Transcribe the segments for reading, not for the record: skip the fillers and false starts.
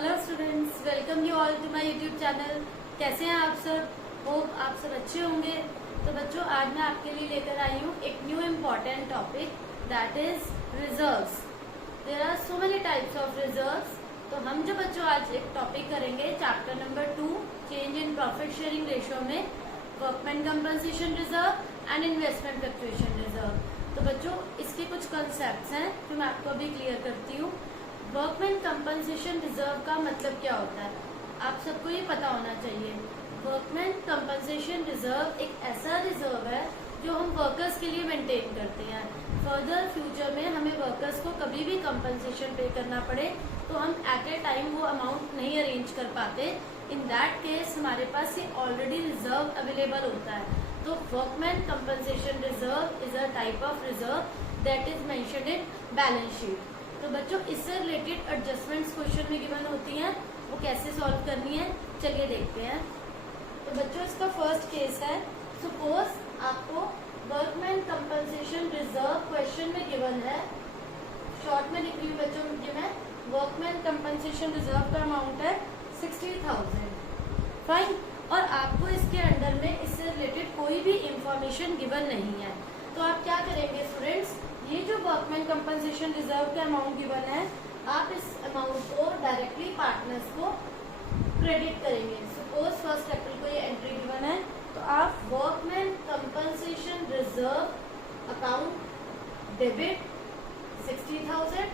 Hello students, welcome you all to my YouTube channel. कैसे हैं आप सब? होप आप सब अच्छे होंगे। तो बच्चों, आज मैं आपके लिए लेकर आई हूँ एक new important topic, that is reserves. There are so many types of reserves. तो हम जो बच्चों आज एक टॉपिक करेंगे, chapter number 2, change in profit sharing ratio में workman compensation reserve and investment fluctuation reserve. तो बच्चों, इसके कुछ कंसेप्ट हैं जो मैं आपको अभी क्लियर करती हूँ। वर्कमैन कंपनसेशन रिजर्व का मतलब क्या होता है, आप सबको ये पता होना चाहिए। वर्कमैन कंपनसेशन रिजर्व एक ऐसा रिजर्व है जो हम वर्कर्स के लिए मेंटेन करते हैं। फर्दर फ्यूचर में हमें वर्कर्स को कभी भी कंपनसेशन पे करना पड़े तो हम एट ए टाइम वो अमाउंट नहीं अरेंज कर पाते। इन दैट केस हमारे पास ये ऑलरेडी रिजर्व अवेलेबल होता है। तो workman compensation reserve is a type of reserve that is mentioned in balance sheet. तो बच्चों, इससे रिलेटेड एडजस्टमेंट्स क्वेश्चन में गिवन होती हैं, वो कैसे सॉल्व करनी है चलिए देखते हैं। तो बच्चों, इसका फर्स्ट केस है, सपोज आपको वर्कमैन कंपनसेशन रिजर्व क्वेश्चन में गिवन है। शॉर्ट में लिख रही हूँ बच्चों, मुझे मैं वर्कमैन कंपनसेशन रिजर्व का अमाउंट है 60,000, फाइन। और आपको इसके अंडर में इससे रिलेटेड कोई भी इंफॉर्मेशन गिवन नहीं है। तो आप क्या करेंगे स्टूडेंट्स, ये जो वर्कमैन कंपनसेशन रिजर्व का अमाउंट गिवन है, आप इस अमाउंट को डायरेक्टली पार्टनर्स को क्रेडिट करेंगे। सपोज फर्स्ट अप्रैल को ये एंट्री गिवन है, तो आप workman compensation reserve account debit 60,000।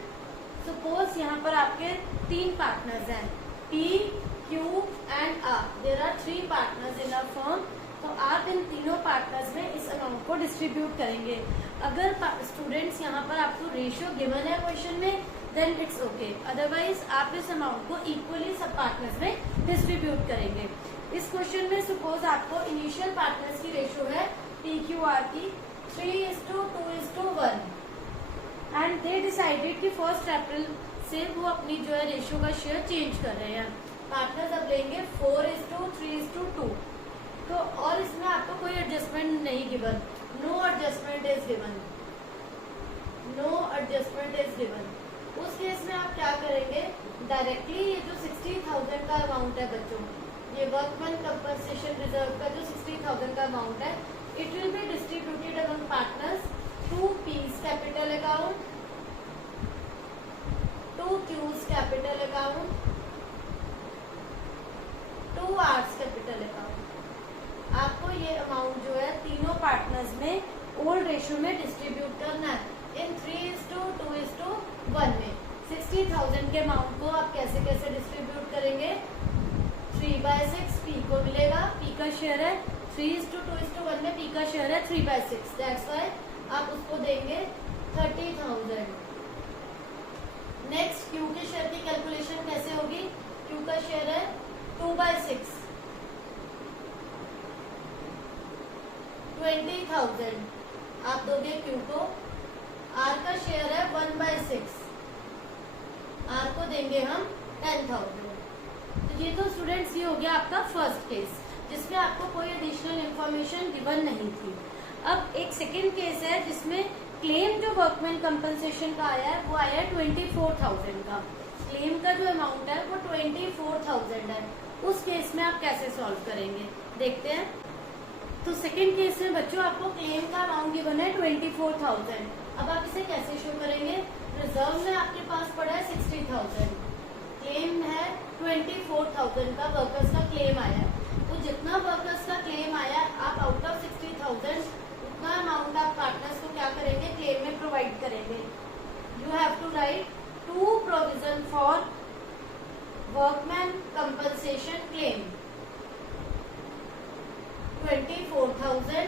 Suppose यहाँ पर आपके 3 पार्टनर्स हैं, P, Q and R। There are 3 partners in a firm. तो आप इन तीनों पार्टनर्स में इस अमाउंट को डिस्ट्रीब्यूट करेंगे। अगर स्टूडेंट्स यहाँ पर आपको रेशियो गिवन है क्वेश्चन में, देन इट्स ओके। अदरवाइज आप इस अमाउंट को इक्वली सब पार्टनर्स में डिस्ट्रीब्यूट करेंगे। इस क्वेश्चन में सपोज आपको इनिशियल पार्टनर्स की रेशियो है PQR की 3:2:1 एंड दे डिसाइडेड कि 1 अप्रैल से वो अपनी जो है रेशियो का शेयर चेंज कर रहे हैं। पार्टनर्स अब लेंगे 4:3:2। तो और इसमें आपको कोई एडजस्टमेंट नहीं गिवन, no adjustment is given, no adjustment is given. उस केस में आप क्या करेंगे, डायरेक्टली ये जो 60,000 का अमाउंट है बच्चों, ये वर्कमैन कंपनसेशन रिजर्व का जो 60,000 का अमाउंट है, it will be distributed among partners to P's capital account, to Q's capital account, to R's capital account. आपको ये अमाउंट जो है तीनों पार्टनर्स में ओल्ड रेशियो में डिस्ट्रीब्यूट करना है इन 3:2:1 में। 60,000 के अमाउंट को आप कैसे कैसे डिस्ट्रीब्यूट करेंगे, 3/6 P को मिलेगा, P का शेयर है 3:2:1 में, P का शेयर है 3/6, दैट्स व्हाई आप उसको देंगे 30,000। नेक्स्ट Q के शेयर की कैलकुलेशन कैसे होगी, Q का शेयर है 2/6, 20,000 आप दोगे Q को। R का शेयर है 1/6, R को देंगे हम 10,000। तो ये तो स्टूडेंट्स ये हो गया आपका फर्स्ट केस, जिसमें आपको कोई एडिशनल इंफॉर्मेशन गिवन नहीं थी। अब एक सेकेंड केस है जिसमें क्लेम जो वर्कमैन कंपनसेशन का आया है वो आया है 24,000 का। क्लेम का जो अमाउंट है वो 24,000 है। उस केस में आप कैसे सॉल्व करेंगे देखते हैं। तो सेकेंड केस में बच्चों आपको क्लेम का अमाउंट गिवन है 24,000। अब आप इसे कैसे शो करेंगे, रिजर्व में आपके पास पड़ा है 60,000, क्लेम है 24,000 का, वर्कर्स का क्लेम आया है। तो जितना वर्कर्स का क्लेम आया, आप आउट ऑफ 60,000 उतना अमाउंट आप पार्टनर्स को क्या करेंगे, क्लेम में प्रोवाइड करेंगे। You have to write 2 provision for workman compensation claim. 24,000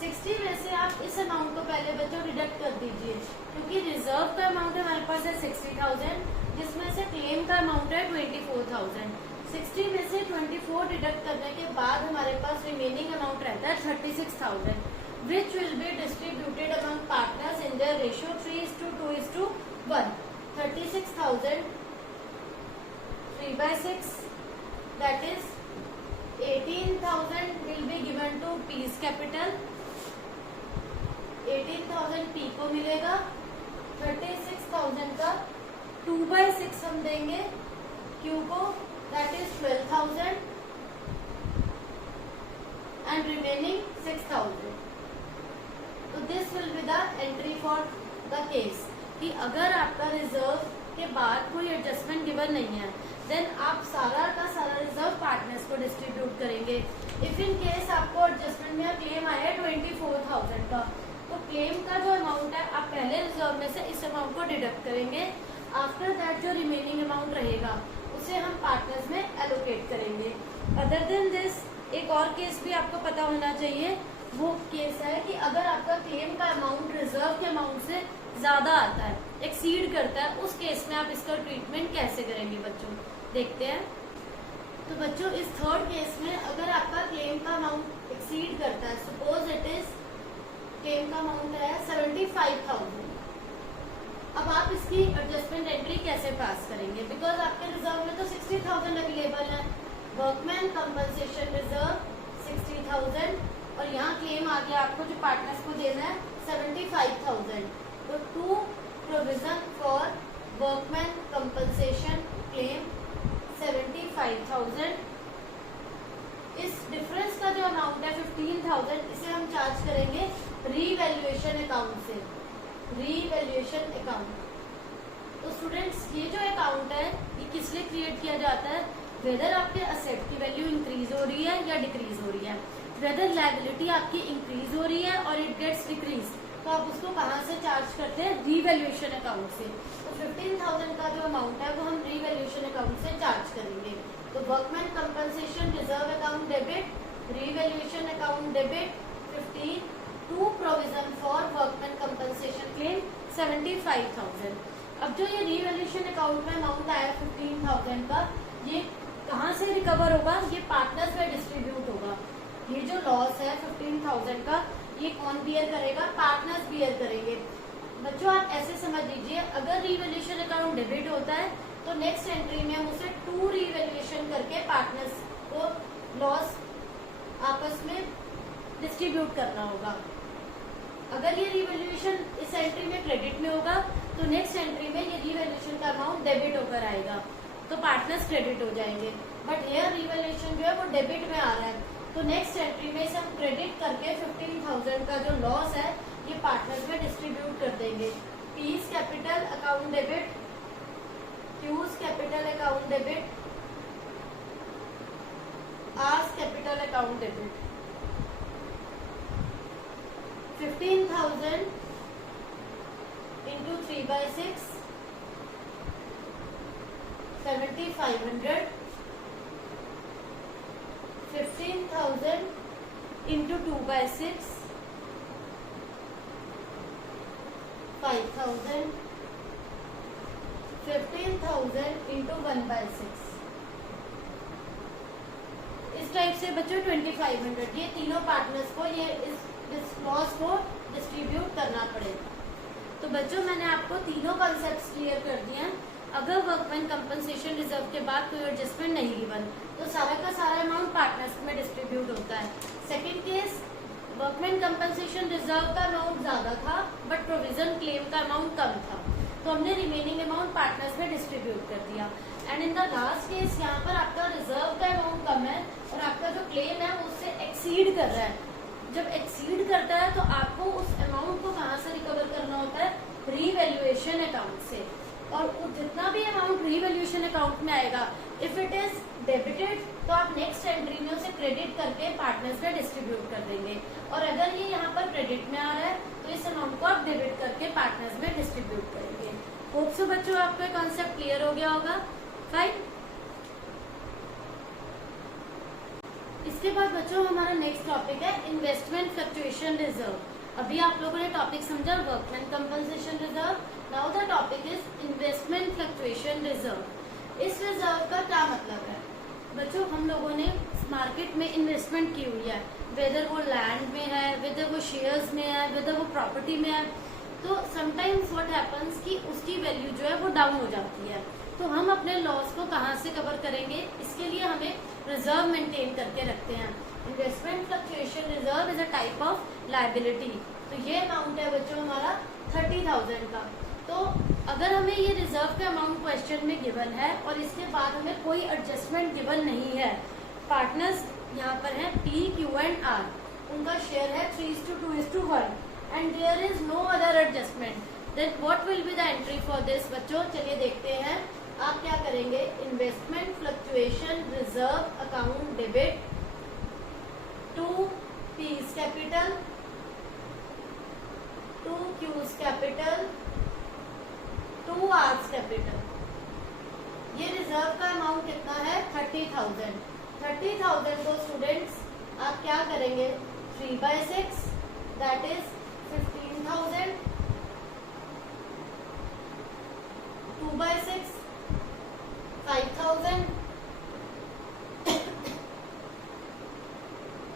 60 में से आप इस अमाउंट को पहले बच्चों डिडक्ट कर दीजिए, क्योंकि रिजर्व का अमाउंट हमारे पास है 60,000, जिसमें से क्लेम का अमाउंट है 24,000। 60 में से 24 डिडक्ट करने के बाद हमारे पास रिमेनिंग अमाउंट रहता है 36,000, which will be distributed among partners in their ratio 3:2:1। 36,000 3/6, that is 18,000 will be given to P's capital, 18,000 P को मिलेगा, 36,000 का 2/6 हम देंगे Q को, दैट इज 12,000 एंड रिमेनिंग 6,000. तो this will be the entry for the case कि अगर आपका रिजर्व के बाद कोई एडजस्टमेंट गिवन नहीं है, देन आप सारा का सारा रिजर्व पार्टनर्स को डिस्ट्रीब्यूट करेंगे. इफ इन केस आपको एडजस्टमेंट में क्लेम आया 24,000 का, तो क्लेम का जो अमाउंट है आप पहले रिजर्व में से इस अमाउंट को डिडक्ट करेंगे. आफ्टर दैट जो रिमेनिंग अमाउंट रहेगा उसे हम पार्टनर्स में एलोकेट करेंगे. अदर देन दिस एक और केस भी आपको पता होना चाहिए. वो केस है कि अगर आपका क्लेम का अमाउंट रिजर्व के अमाउंट से ज्यादा आता है, एक्सीड करता है, उस केस में आप इसका ट्रीटमेंट कैसे करेंगे बच्चों, देखते हैं. तो बच्चों इस थर्ड केस में अगर आपका क्लेम का अमाउंट एक्सीड करता है, सपोज इट इज क्लेम का अमाउंट है 75,000. अब आप इसकी एडजस्टमेंट एंट्री कैसे पास करेंगे, बिकॉज आपके रिजर्व में तो 60,000 अवेलेबल है. वर्कमैन कंपनसेशन रिजर्व 60,000 और यहाँ क्लेम आ गया आपको जो पार्टनर्स को देना है 75,000. तो to provision for workman compensation claim 75,000. इस डिफरेंस का जो अमाउंट है 15,000, इसे हम चार्ज करेंगे रीवैल्यूएशन अकाउंट से. Revaluation account. तो स्टूडेंट्स ये जो अकाउंट है ये किस लिए क्रिएट किया जाता है, वेदर आपके असेट की वैल्यू इंक्रीज हो रही है या डिक्रीज हो रही है, वेदर लायबिलिटी आपकी इंक्रीज हो रही है और इट गेट्स डिक्रीज, तो आप उसको कहाँ से चार्ज करते हैं, रीवैल्यूएशन अकाउंट से. तो 15,000 का जो अमाउंट है वो हम रीवैल्यूएशन अकाउंट से चार्ज करेंगे. तो workman compensation reserve account debit, revaluation account debit 15, to provision for workman compensation claim 75,000. अब जो ये रीवैल्यूएशन अकाउंट में अमाउंट आया 15,000 का, ये कहाँ से रिकवर होगा, ये पार्टनर्स में डिस्ट्रीब्यूट होगा. ये जो लॉस है 15,000 का, ये कौन बियर करेगा, पार्टनर्स बियर करेंगे. बच्चों आप ऐसे समझ लीजिए, अगर रीवैल्यूएशन अकाउंट डेबिट होता है तो नेक्स्ट एंट्री में हम उसे टू रीवैल्यूएशन करके पार्टनर्स को लॉस आपस में डिस्ट्रीब्यूट करना होगा. अगर ये रीवैल्यूएशन इस एंट्री में क्रेडिट में होगा तो नेक्स्ट एंट्री में ये रीवैल्यूएशन का अमाउंट डेबिट होकर आएगा, तो पार्टनर्स क्रेडिट हो जाएंगे. बट हेयर रीवैल्यूएशन जो है वो डेबिट में आ रहा है, तो नेक्स्ट एंट्री में इसे हम क्रेडिट करके 15,000 का जो लॉस है ये पार्टनर्स में डिस्ट्रीब्यूट कर देंगे. P's capital account debit, Q's capital account debit, R's capital account debit. 15,000 into 3/6 7,500. 15,000 into 2/6 5,000. 15,000 into 1/6. इस टाइप से बच्चों 2,500 ये तीनों पार्टनर्स को ये इस लॉस को डिस्ट्रीब्यूट करना पड़ेगा. तो बच्चों मैंने आपको तीनों कॉन्सेप्ट्स क्लियर कर दिए हैं. अगर वर्कमैन कंपनसेशन रिजर्व के बाद कोई एडजस्टमेंट नहीं गिवन तो सारा का सारा अमाउंट पार्टनर्स में डिस्ट्रीब्यूट होता है. Second case, workman compensation reserve का अमाउंट ज्यादा था बट प्रोविजन क्लेम का अमाउंट कम था, तो हमने रिमेनिंग अमाउंट पार्टनर्स में डिस्ट्रीब्यूट कर दिया. And in the last case यहाँ पर आपका रिजर्व का अमाउंट कम है और आपका जो क्लेम है वो उससे एक्सीड कर रहा है. जब एक्सीड करता है तो आपको उस अमाउंट को कहाँ से रिकवर करना होता है, रीवैल्यूएशन अकाउंट से. और जितना भी अमाउंट रीवैल्यूएशन अकाउंट में आएगा, इफ इट इज डेबिटेड तो आप नेक्स्ट एंट्री में उसे क्रेडिट करके पार्टनर्स में डिस्ट्रीब्यूट कर देंगे. और अगर ये यहाँ पर क्रेडिट में आ रहा है तो इस अमाउंट को आप डेबिट करके पार्टनर्स में डिस्ट्रीब्यूट करेंगे. होप सो बच्चों आपको कॉन्सेप्ट क्लियर हो गया होगा. फाइन. इसके बाद बच्चों हमारा नेक्स्ट टॉपिक है इन्वेस्टमेंट फ्लक्चुएशन रिजर्व. अभी आप लोगों ने टॉपिक समझा workman compensation reserve. Now the topic is investment fluctuation reserve. इस रिजर्व का क्या मतलब है बच्चों, हम लोगों ने मार्केट में इन्वेस्टमेंट की हुई है, वेदर वो लैंड में है, वेदर वो शेयर्स में है, वेदर वो प्रॉपर्टी में है, तो समटाइम्स व्हाट हैपन्स कि उसकी वैल्यू जो है वो डाउन हो जाती है. तो हम अपने लॉस को कहाँ से कवर करेंगे, इसके लिए हमें रिजर्व मेंटेन करके रखते हैं. Investment fluctuation reserve is a type of liability. तो ये अमाउंट है बच्चों हमारा 30,000 का. तो अगर हमें ये रिजर्व का अमाउंट क्वेश्चन में गिवन है और इसके बाद हमें कोई एडजस्टमेंट गिवन नहीं है, पार्टनर्स यहाँ पर हैं P, Q एंड R, उनका शेयर है 3:2:1 and there is no other adjustment, then what will be the entry for this. बच्चों चलिए देखते हैं, आप क्या करेंगे, investment fluctuation reserve account debit to P's capital to Q's capital to R's capital. ये रिजर्व का अमाउंट कितना है 30,000। 30,000 को स्टूडेंट्स आप क्या करेंगे 3/6 दैट इज 15,000, 2/6 5,000,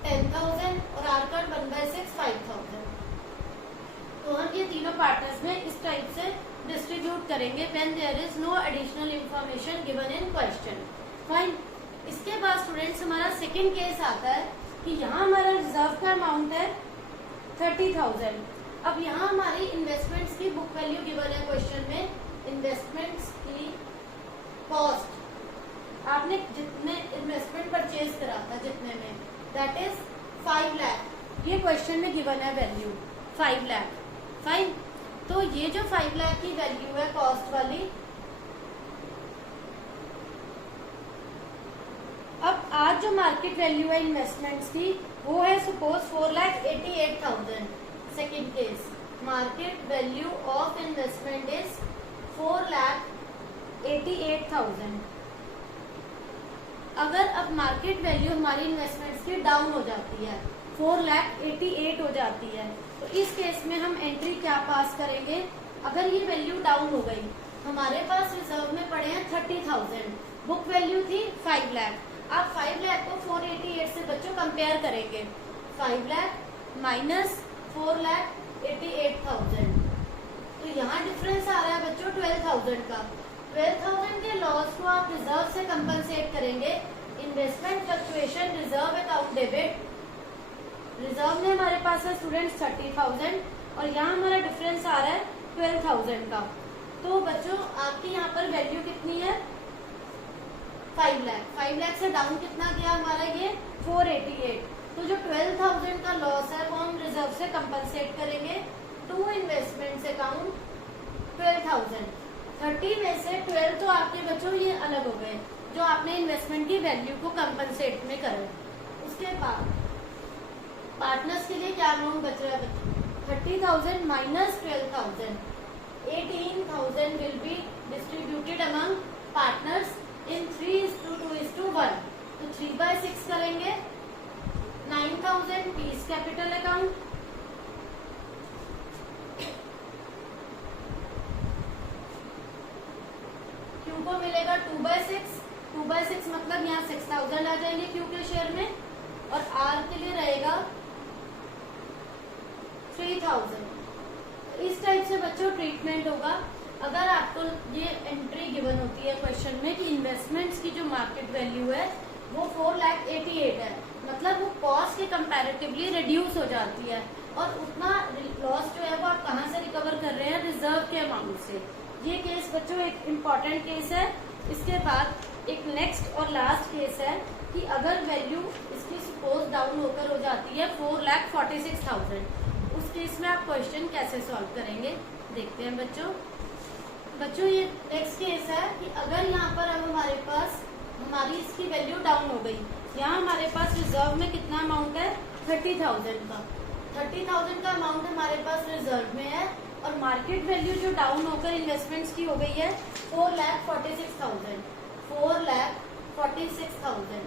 10,000 और R का 1/6 5,000। तो हम ये तीनों पार्टनर्स में इस टाइप से डिस्ट्रीब्यूट करेंगे when there is no additional information given in question. Fine. इसके बाद स्टूडेंट्स हमारा सेकंड केस आता है कि यहाँ हमारा रिजर्व का अमाउंट है 30,000। अब यहाँ हमारी इन्वेस्टमेंट्स की बुक वैल्यू गिवन है क्वेश्चन में, इन्वेस्टमेंट्स की कॉस्ट आपने जितने इन्वेस्टमेंट परचेज करा था जितने में दैट इज 5 लाख, ये क्वेश्चन में गिवन है वैल्यू 5 लाख। फाइन। तो ये जो 5 लाख की वैल्यू है कॉस्ट वाली, अब आज जो मार्केट वैल्यू है इन्वेस्टमेंट्स की वो है suppose 4,88,000। Second case, market value of investment is 4,88,000। अगर अब मार्केट वैल्यू हमारी इन्वेस्टमेंट्स की डाउन हो जाती है, 4,88,000 हो जाती है, तो इस केस में हम एंट्री क्या पास करेंगे, अगर ये वैल्यू डाउन हो गई, हमारे पास रिजर्व में पड़े हैं 30,000, बुक वैल्यू थी 5 लाख, आप 5 लाख को 488 से बच्चों कंपेयर करेंगे, 5 लाख माइनस 4,88,000, तो यहाँ डिफरेंस आ रहा है बच्चों 12,000 का। 12,000 के लॉस को आप रिजर्व से कंपनसेट करेंगे, investment fluctuation reserve account debit, reserve में हमारे पास है स्टूडेंट्स 30,000 और यहाँ हमारा डिफरेंस आ रहा है 12,000 का। तो बच्चों आपकी यहाँ पर वैल्यू कितनी है 5 लाख। 5 लाख से डाउन कितना गया हमारा ये 488। तो जो 12,000 का लॉस है वो हम रिजर्व से कंपनसेट करेंगे टू इन्वेस्टमेंट्स अकाउंट 12,000। 30 में से 12 तो आपके बच्चों ये अलग हो गए जो आपने इन्वेस्टमेंट की वैल्यू को कंपनसेट में करे। उसके बाद पार्टनर्स के लिए क्या अमाउंट बच रहा है बच्चों 30,000 minus 12,000, 18,000 will be distributed among partners in 3:2:1। तो 3/6 करेंगे, 9,000 पीस कैपिटल अकाउंट, क्यू को मिलेगा 2/6, 2/6 मतलब यहाँ 6,000 आ जाएंगे क्यू के शेयर में, और आर के लिए रहेगा 3,000। इस टाइप से बच्चों ट्रीटमेंट होगा। अगर आपको ये एंट्री गिवन होती है क्वेश्चन में कि इन्वेस्टमेंट्स की जो मार्केट वैल्यू है वो 4,88,000 है, मतलब वो कॉस्ट के कंपैरेटिवली रिड्यूस हो जाती है, और उतना लॉस जो है वो आप कहाँ से रिकवर कर रहे हैं, रिजर्व के अमाउंट से। ये केस बच्चों एक इम्पॉर्टेंट केस है। इसके बाद एक नेक्स्ट और लास्ट केस है कि अगर वैल्यू इसकी सपोज डाउन होकर हो जाती है 4,46,000, उस केस में आप क्वेश्चन कैसे सॉल्व करेंगे देखते हैं बच्चों। ये नेक्स्ट केस है कि अगर यहाँ पर अब हमारे पास हमारी इसकी वैल्यू डाउन हो गई, यहाँ हमारे पास रिजर्व में कितना अमाउंट है 30,000 का, 30,000 का अमाउंट हमारे पास रिजर्व में है, और मार्केट वैल्यू जो डाउन होकर इन्वेस्टमेंट्स की हो गई है 4,46,000, 4,46,000,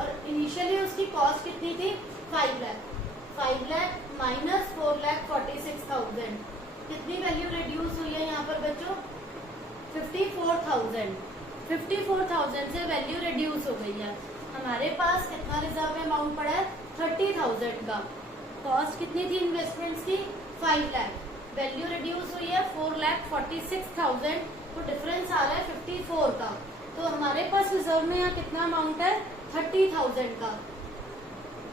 और इनिशियली उसकी कॉस्ट कितनी थी 5 लाख। 5 लाख माइनस 4,46,000, कितनी वैल्यू रिड्यूस हुई है यहाँ पर बच्चों 54,000। 54,000 से वैल्यू रिड्यूस हो गई है। हमारे पास कितना रिजर्व में अमाउंट पड़ा है 30,000 का, कॉस्ट कितनी थी इन्वेस्टमेंट्स की 5 लाख, वैल्यू रिड्यूस हुई है 4,46,000, तो डिफरेंस आ रहा है 54 का। तो हमारे पास रिजर्व में यहाँ कितना अमाउंट है 30,000 का,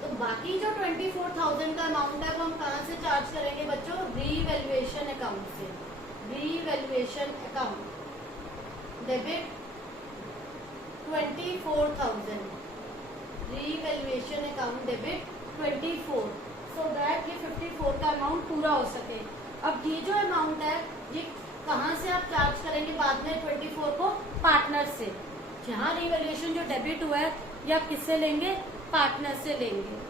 तो बाकी जो 24,000 का अमाउंट है वो हम कहाँ से चार्ज करेंगे बच्चों, रीवैल्यूएशन अकाउंट से। Revaluation account debit 24,000, revaluation account debit 24, so that ये 54 का अमाउंट पूरा हो सके। अब ये जो अमाउंट है ये कहाँ से आप चार्ज करेंगे बाद में 24 को? पार्टनर से। जहाँ रीवैल्यूएशन जो डेबिट हुआ है ये आप किससे लेंगे? पार्टनर से लेंगे।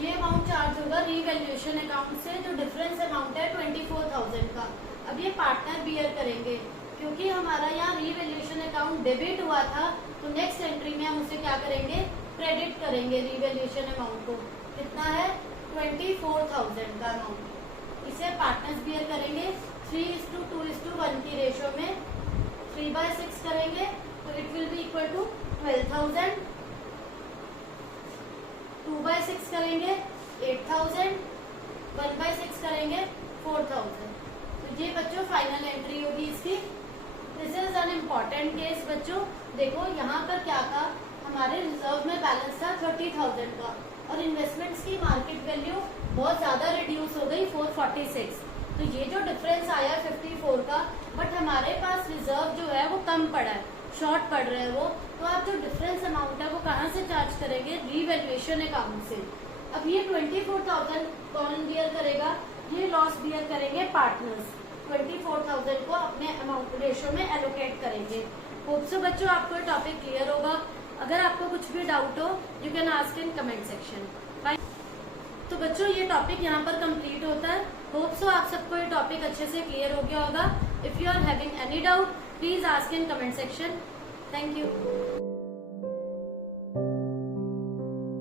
ये अमाउंट चार्ज होगा रीवैल्यूएशन अकाउंट से, जो डिफरेंस अमाउंट है 24,000 का। अब ये पार्टनर बियर करेंगे, क्योंकि हमारा यहाँ रीवैल्यूएशन अकाउंट डेबिट हुआ था तो नेक्स्ट एंट्री में हम उसे क्या करेंगे? क्रेडिट करेंगे रीवैल्यूएशन अमाउंट को। कितना है? 24,000 का अमाउंट। इसे पार्टनर्स बियर करेंगे 3:2:1 की रेशो में। 3/6 करेंगे तो it will be equal to 12,000। 2/6 करेंगे 8,000, 1/6 करेंगे 4,000। तो ये बच्चों फाइनल एंट्री होगी इसकी। This is an important case बच्चों। देखो यहाँ पर क्या था, हमारे रिजर्व में बैलेंस था 30,000 का और इन्वेस्टमेंट्स की मार्केट वैल्यू बहुत ज्यादा रिड्यूस हो गई 446। तो ये जो डिफरेंस आया 54 का, बट हमारे पास रिजर्व जो है वो कम पड़ा है, शॉर्ट पड़ रहा है वो। तो आप जो डिफरेंस अमाउंट है वो कहाँ से चार्ज करेंगे? रीवैल्यूएशन अकाउंट से। अब ये 24,000 कौन बियर करेगा? ये लॉस बियर करेंगे पार्टनर्स। 24,000 को अपने अमाउंट रेशो में एलोकेट करेंगे। होप सो बच्चों आपको ये टॉपिक क्लियर होगा। अगर आपको कुछ भी डाउट हो you can ask in comment section. तो बच्चों ये टॉपिक यहाँ पर कंप्लीट होता है। होप सो आप सबको ये टॉपिक अच्छे से क्लियर हो गया होगा। If you are having any doubt please ask in comment section. Thank you.